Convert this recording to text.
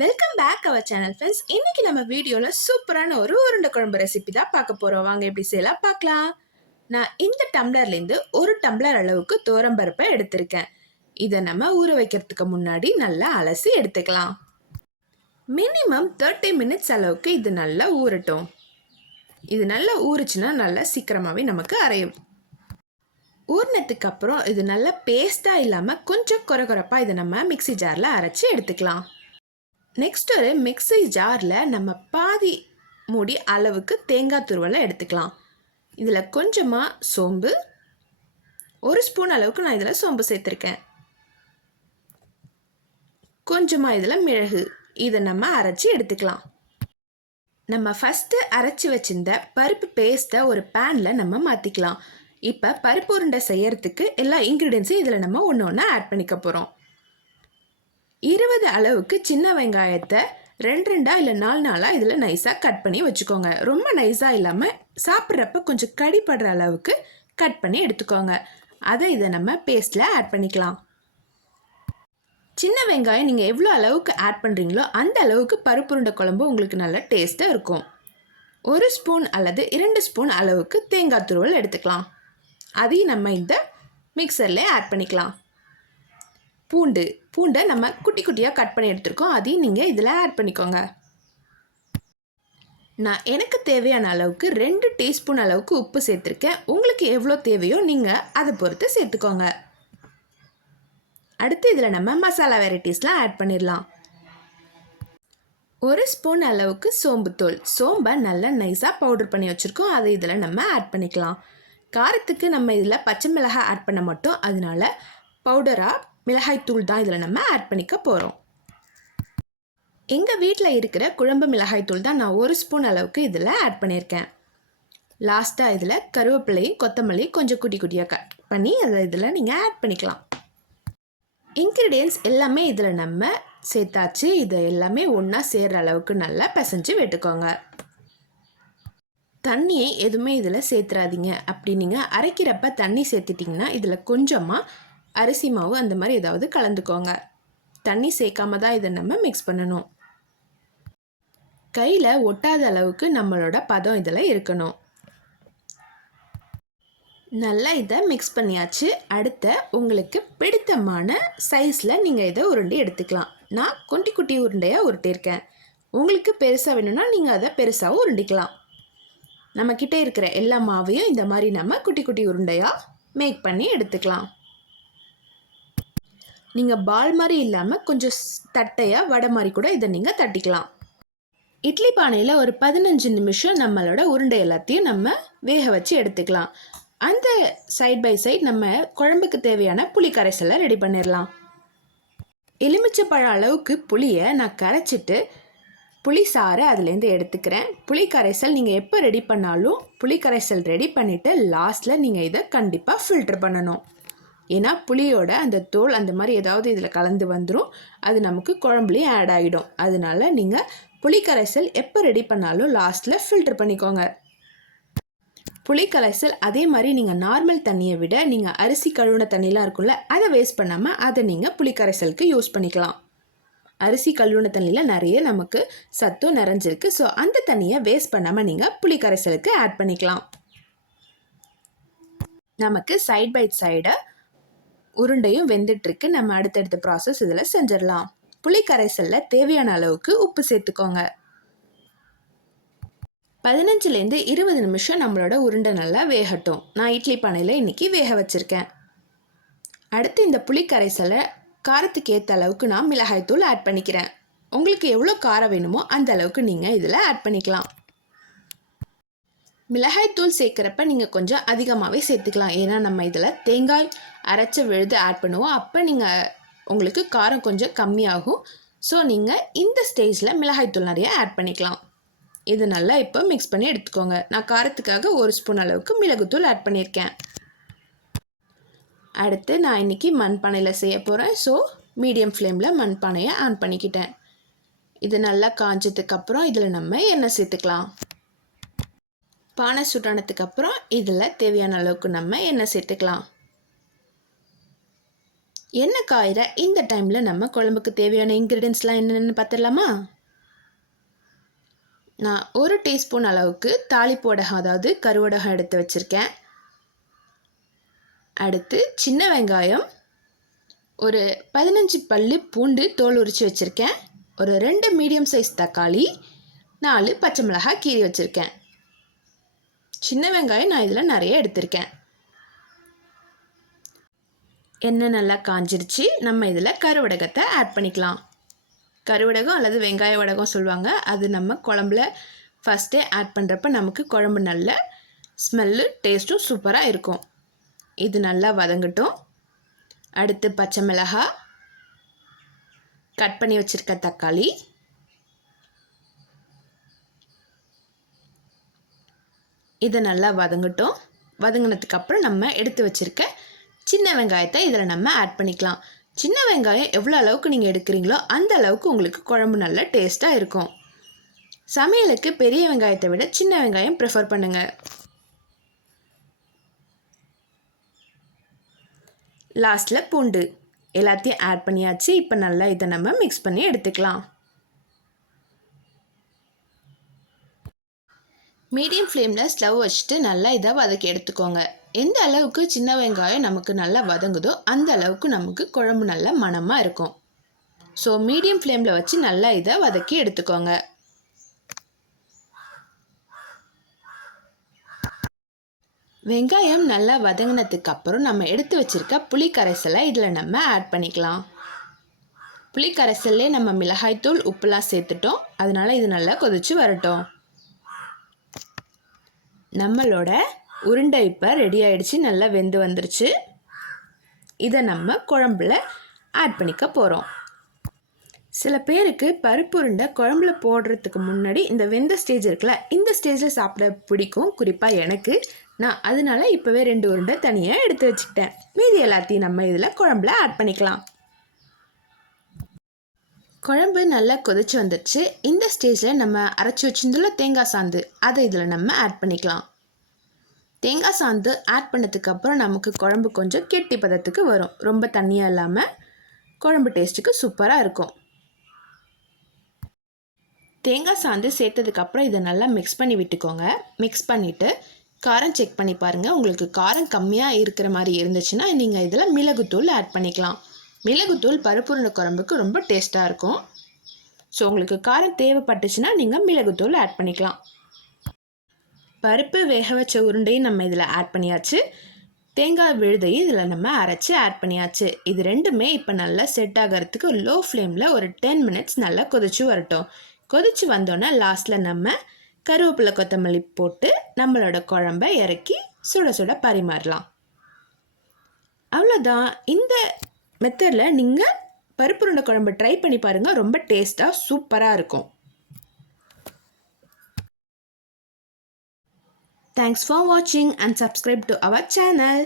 Welcome back our channel friends இன்னைக்கு நம்ம வீடியோவில் சூப்பரான ஒரு உருண்டை குழம்பு ரெசிபி தான் பார்க்க போகிறோம் வாங்க எப்படி செய்யலாம்? பார்க்கலாம். நான் இந்த டம்ளர்லேருந்து ஒரு டம்ளர் அளவுக்கு தோரம்பருப்பை எடுத்திருக்கேன். இதை நம்ம ஊற வைக்கிறதுக்கு முன்னாடி நல்லா அலசி எடுத்துக்கலாம். மினிமம் தேர்ட்டி மினிட்ஸ் அளவுக்கு இது நல்லா ஊறட்டும். இது நல்லா ஊறுச்சுன்னா நல்லா சீக்கிரமாகவே நமக்கு அரையும். ஊறினதுக்கு அப்புறம் இது நல்லா பேஸ்ட்டாக இல்லாமல் கொஞ்சம் குறகுறப்பாக இதை நம்ம மிக்ஸி ஜாரில் அரைச்சி எடுத்துக்கலாம். நெக்ஸ்ட் ஒரு மிக்ஸி ஜாரில் நம்ம பாதி மூடி அளவுக்கு தேங்காய் துருவலை எடுத்துக்கலாம். இதில் கொஞ்சமாக சோம்பு ஒரு ஸ்பூன் அளவுக்கு நான் இதில் சோம்பு சேர்த்துருக்கேன். கொஞ்சமாக இதில் மிளகு இதை நம்ம அரைச்சி எடுத்துக்கலாம். நம்ம ஃபஸ்ட்டு அரைச்சி வச்சிருந்த பருப்பு பேஸ்ட்டை ஒரு பேனில் நம்ம மாற்றிக்கலாம் இப்போ பருப்பு உருண்டை செய்யறதுக்கு எல்லா இன்க்ரீடியன்ஸையும் இதில் நம்ம ஒன்று ஒன்று ஆட் பண்ணிக்க போகிறோம் இருபது அளவுக்கு சின்ன வெங்காயத்தை ரெண்டு ரெண்டா இல்லை நாலு நாளாக இதில் நைஸாக கட் பண்ணி வச்சுக்கோங்க. ரொம்ப நைஸாக இல்லாமல் சாப்பிட்றப்ப கொஞ்சம் கடிப்படுற அளவுக்கு கட் பண்ணி எடுத்துக்கோங்க. அதை இதை நம்ம பேஸ்ட்டில் ஆட் பண்ணிக்கலாம். சின்ன வெங்காயம் நீங்கள் எவ்வளோ அளவுக்கு ஆட் பண்ணுறீங்களோ அந்த அளவுக்கு பருப்புருண்டை குழம்பு உங்களுக்கு நல்ல டேஸ்ட்டாக இருக்கும். ஒரு ஸ்பூன் அல்லது இரண்டு ஸ்பூன் அளவுக்கு தேங்காய் துருவல் எடுத்துக்கலாம். அதையும் நம்ம இந்த மிக்சர்லேயே ஆட் பண்ணிக்கலாம். பூண்டு பூண்டை நம்ம குட்டி குட்டியாக கட் பண்ணி எடுத்துருக்கோம். அதையும் நீங்கள் இதில் ஆட் பண்ணிக்கோங்க. நான் எனக்கு தேவையான அளவுக்கு ரெண்டு டீஸ்பூன் அளவுக்கு உப்பு சேர்த்துருக்கேன். உங்களுக்கு எவ்வளோ தேவையோ நீங்கள் அதை பொறுத்து சேர்த்துக்கோங்க. அடுத்து இதில் நம்ம மசாலா வெரைட்டிஸ்லாம் ஆட் பண்ணிடலாம். ஒரு ஸ்பூன் அளவுக்கு சோம்புத்தூள் சோம்பை நல்லா நைஸாக பவுடர் பண்ணி வச்சுருக்கோம். அதை இதில் நம்ம ஆட் பண்ணிக்கலாம். காரத்துக்கு நம்ம இதில் பச்சை மிளகாய் ஆட் பண்ண மாட்டோம். அதனால பவுடராக மிளகாய்த்தூள் தான் இதில் நம்ம ஆட் பண்ணிக்க போகிறோம் எங்கள் வீட்டில் இருக்கிற குழம்பு மிளகாய்த்தூள் தான் நான் ஒரு ஸ்பூன் அளவுக்கு இதில் ஆட் பண்ணியிருக்கேன் லாஸ்ட்டாக இதில் கருவேப்பிலையும் கொத்தமல்லி கொஞ்சம் குட்டி குட்டியாக கட் பண்ணி அதை இதில் நீங்கள் ஆட் பண்ணிக்கலாம். இன்க்ரீடியன்ஸ் எல்லாமே இதில் நம்ம சேர்த்தாச்சு. இதை எல்லாமே ஒன்றா சேர்கிற அளவுக்கு நல்லா பிசைஞ்சு விட்டுக்கோங்க. தண்ணியை எதுவுமே இதில் சேர்த்துறாதீங்க. அப்படி நீங்கள் அரைக்கிறப்ப தண்ணி சேர்த்துட்டிங்கன்னா இதில் கொஞ்சமாக அரிசி மாவு அந்த மாதிரி ஏதாவது கலந்துக்கோங்க. தண்ணி சேர்க்காம தான் இதை நம்ம மிக்ஸ் பண்ணணும். கையில் ஒட்டாத அளவுக்கு நம்மளோட பதம் இதில் இருக்கணும். நல்லா இதை மிக்ஸ் பண்ணியாச்சு. அடுத்த உங்களுக்கு பிடித்தமான சைஸில் நீங்கள் இதை உருண்டி எடுத்துக்கலாம். நான் குட்டி குட்டி உருண்டையாக உருட்டியிருக்கேன். உங்களுக்கு பெருசாக வேணும்னா நீங்கள் அதை பெருசாகவும் உருண்டிக்கலாம். நம்மக்கிட்ட இருக்கிற எல்லா மாவையும் இந்த மாதிரி நம்ம குட்டி குட்டி உருண்டையாக மேக் பண்ணி எடுத்துக்கலாம். நீங்கள் பால் மாதிரி இல்லாமல் கொஞ்சம் தட்டையாக வடை மாதிரி கூட இதை நீங்கள் தட்டிக்கலாம். இட்லி பானையில் ஒரு பதினஞ்சு நிமிஷம் நம்மளோட உருண்டை எல்லாத்தையும் நம்ம வேக வச்சு எடுத்துக்கலாம். அந்த சைட் பை சைட் நம்ம குழம்புக்கு தேவையான புளி கரைசலை ரெடி பண்ணிடலாம் எலுமிச்சப்பழம் அளவுக்கு புளியை நான் கரைச்சிட்டு புளி சாறை அதுலேருந்து எடுத்துக்கிறேன். புளி கரைசல் நீங்கள் எப்போ ரெடி பண்ணாலும் புளி கரைசல் ரெடி பண்ணிவிட்டு லாஸ்ட்டில் நீங்கள் இதை கண்டிப்பாக ஃபில்ட்ரு பண்ணணும். ஏன்னா புளியோட அந்த தோல் அந்த மாதிரி ஏதாவது இதில் கலந்து வந்துடும் அது நமக்கு குழம்புலேயும் ஆட் ஆகிடும் அதனால நீங்கள் புளிக்கரைசல் எப்போ ரெடி பண்ணாலும் லாஸ்ட்டில் ஃபில்டர் பண்ணிக்கோங்க. புளிக்கரைசல் அதே மாதிரி நீங்கள் நார்மல் தண்ணியை விட நீங்கள் அரிசி கழுவுன தண்ணிலாம் இருக்கும்ல அதை வேஸ்ட் பண்ணாமல் அதை நீங்கள் புளிக்கரைசலுக்கு யூஸ் பண்ணிக்கலாம். அரிசி கழுவுன தண்ணியில் நிறைய நமக்கு சத்தும் நிறைஞ்சிருக்கு. ஸோ அந்த தண்ணியை வேஸ்ட் பண்ணாமல் நீங்கள் புளிக்கரைசலுக்கு ஆட் பண்ணிக்கலாம். நமக்கு சைட் பை சைடை உருண்டையும் வெந்துட்டுருக்கு. நம்ம அடுத்தடுத்த ப்ராசஸ் இதில் செஞ்சிடலாம். புளி கரைசலில் தேவையான அளவுக்கு உப்பு சேர்த்துக்கோங்க. பதினஞ்சுலேருந்து இருபது நிமிஷம் நம்மளோட உருண்டை நல்லா வேகட்டும். நான் இட்லி பானையில் இன்றைக்கி வேக வச்சுருக்கேன். அடுத்து இந்த புளி கரைசலை காரத்துக்கு ஏற்ற அளவுக்கு நான் மிளகாய்த்தூள் ஆட் பண்ணிக்கிறேன். உங்களுக்கு எவ்வளோ காரம் வேணுமோ அந்த அளவுக்கு நீங்கள் இதில் ஆட் பண்ணிக்கலாம். மிளகாய்த்தூள் சேர்க்குறப்ப நீங்கள் கொஞ்சம் அதிகமாகவே சேர்த்துக்கலாம். ஏன்னா நம்ம இதில் தேங்காய் அரைச்ச விழுது ஆட் பண்ணுவோம். அப்போ நீங்கள் உங்களுக்கு காரம் கொஞ்சம் கம்மியாகும். ஸோ நீங்கள் இந்த ஸ்டேஜில் மிளகாய்த்தூள் நிறைய ஆட் பண்ணிக்கலாம். இது நல்லா இப்போ மிக்ஸ் பண்ணி எடுத்துக்கோங்க. நான் காரத்துக்காக ஒரு ஸ்பூன் அளவுக்கு மிளகுத்தூள் ஆட் பண்ணியிருக்கேன். அடுத்து நான் இன்றைக்கி மண்பானையில் செய்ய போகிறேன் ஸோ மீடியம் ஃப்ளேமில் மண்பானையை ஆன் பண்ணிக்கிட்டேன். இது நல்லா காஞ்சதுக்கப்புறம் இதில் நம்ம எண்ணெய் சேர்த்துக்கலாம். பானை சுட்டானதுக்கப்புறம் இதில் தேவையான அளவுக்கு நம்ம எண்ணெய் சேர்த்துக்கலாம். என்ன காயிற இந்த டைமில் நம்ம குழம்புக்கு தேவையான இன்க்ரீடியன்ஸ்லாம் என்னென்னு பார்த்துடலாமா நான் ஒரு டீஸ்பூன் அளவுக்கு தாளிப்பு வடகம் அதாவது கருவடகம் எடுத்து வச்சுருக்கேன். அடுத்து சின்ன வெங்காயம் ஒரு பதினஞ்சு பல்லு பூண்டு தோல் உரித்து வச்சுருக்கேன். ஒரு ரெண்டு மீடியம் சைஸ் தக்காளி நாலு பச்சை மிளகாய் கீறி வச்சுருக்கேன். சின்ன வெங்காயம் நான் இதில் நிறைய எடுத்திருக்கேன். எண்ணெய் நல்லா காஞ்சிருச்சு நம்ம இதில் கருவடகத்தை ஆட் பண்ணிக்கலாம். கருவடகம் அல்லது வெங்காய வடகம் சொல்லுவாங்க. அது நம்ம குழம்புல ஃபஸ்ட்டே ஆட் பண்ணுறப்ப நமக்கு குழம்பு நல்ல ஸ்மெல்லு டேஸ்ட்டும் சூப்பராக இருக்கும். இது நல்லா வதங்கட்டும். அடுத்து பச்சை மிளகா. கட் பண்ணி வச்சுருக்க தக்காளி. இதை நல்லா வதங்கட்டும். வதங்கினதுக்கப்புறம் நம்ம எடுத்து வச்சுருக்க சின்ன வெங்காயத்தை இதில் நம்ம ஆட் பண்ணிக்கலாம். சின்ன வெங்காயம் எவ்வளோ அளவுக்கு நீங்கள் எடுக்கிறீங்களோ அந்த அளவுக்கு உங்களுக்கு குழம்பு நல்ல டேஸ்ட்டாக இருக்கும். சமையலுக்கு பெரிய வெங்காயத்தை விட சின்ன வெங்காயம் ப்ரிஃபர் பண்ணுங்கள் லாஸ்ட்டில் பூண்டு. எல்லாத்தையும் ஆட் பண்ணியாச்சு. இப்போ நல்லா இதை நம்ம மிக்ஸ் பண்ணி எடுத்துக்கலாம். மீடியம் ஃப்ளேமில் ஸ்டவ் வச்சுட்டு நல்லா இதை வதக்கி எடுத்துக்கோங்க. எந்த அளவுக்கு சின்ன வெங்காயம் நமக்கு நல்லா வதங்குதோ அந்த அளவுக்கு நமக்கு குழம்பு நல்லா மணமாக இருக்கும். ஸோ மீடியம் ஃப்ளேமில் வச்சு நல்லா இதை வதக்கி எடுத்துக்கோங்க. வெங்காயம் நல்லா வதங்கினதுக்கு அப்புறம் நம்ம எடுத்து வச்சுருக்க புளி கரைசலை இதில் நம்ம ஆட் பண்ணிக்கலாம். புளி கரைசல்லே நம்ம மிளகாய்த்தூள் உப்புலாம் சேர்த்துட்டோம். அதனால் இது நல்லா கொதிச்சு வரட்டும். நம்மளோட உருண்டை இப்போ ரெடி ஆகிடுச்சு நல்லா வெந்து வந்துருச்சு. இதை நம்ம குழம்புல ஆட் பண்ணிக்க போகிறோம் சில பேருக்கு பருப்பு உருண்டை குழம்புல போடுறதுக்கு முன்னாடி இந்த வெந்த ஸ்டேஜ் இருக்குல்ல இந்த ஸ்டேஜில் சாப்பிட பிடிக்கும். குறிப்பாக எனக்கு நான் அதனால இப்போவே ரெண்டு உருண்டை தனியாக எடுத்து வச்சுக்கிட்டேன். மீதி எல்லாத்தையும் நம்ம இதில் குழம்புல ஆட் பண்ணிக்கலாம். குழம்பு நல்லா கொதிச்சு வந்துடுச்சு இந்த ஸ்டேஜில் நம்ம அரைச்சி வச்சிருந்துள்ள தேங்காய் சாந்து அதை இதில் நம்ம ஆட் பண்ணிக்கலாம். தேங்காய் சாந்து ஆட் பண்ணதுக்கப்புறம் நமக்கு குழம்பு கொஞ்சம் கெட்டி பதத்துக்கு வரும். ரொம்ப தண்ணியாக இல்லாமல் குழம்பு டேஸ்ட்டுக்கு சூப்பராக இருக்கும். தேங்காய் சாந்து சேர்த்ததுக்கப்புறம் இதை நல்லா மிக்ஸ் பண்ணி விட்டுக்கோங்க. மிக்ஸ் பண்ணிவிட்டு காரம் செக் பண்ணி பாருங்கள் உங்களுக்கு காரம் கம்மியாக இருக்கிற மாதிரி இருந்துச்சுன்னா நீங்கள் இதில் மிளகுத்தூள் ஆட் பண்ணிக்கலாம். மிளகுத்தூள் பருப்புருண்டை குழம்புக்கு ரொம்ப டேஸ்ட்டாக இருக்கும். ஸோ உங்களுக்கு காரம் தேவைப்பட்டுச்சுன்னா நீங்கள் மிளகுத்தூள் ஆட் பண்ணிக்கலாம். பருப்பு வேக வச்ச உருண்டையும் நம்ம இதில் ஆட் பண்ணியாச்சு. தேங்காய் விழுதையும் இதில் நம்ம அரைச்சி ஆட் பண்ணியாச்சு. இது ரெண்டுமே இப்போ நல்லா செட் ஆகிறதுக்கு லோ ஃப்ளேமில் ஒரு டென் மினிட்ஸ் நல்லா கொதிச்சு வரட்டும். கொதிச்சு வந்தோன்னே லாஸ்ட்டில் நம்ம கருவேப்பிலை கொத்தமல்லி போட்டு நம்மளோட குழம்ப இறக்கி சுட சுட பரிமாறலாம். அவ்வளோதான் இந்த மெத்தடில் நீங்கள் பருப்பு உருண்டை குழம்பு ட்ரை பண்ணி பாருங்கள் ரொம்ப டேஸ்ட்டாக சூப்பராக இருக்கும். தேங்க்ஸ் ஃபார் வாட்சிங் and subscribe to our channel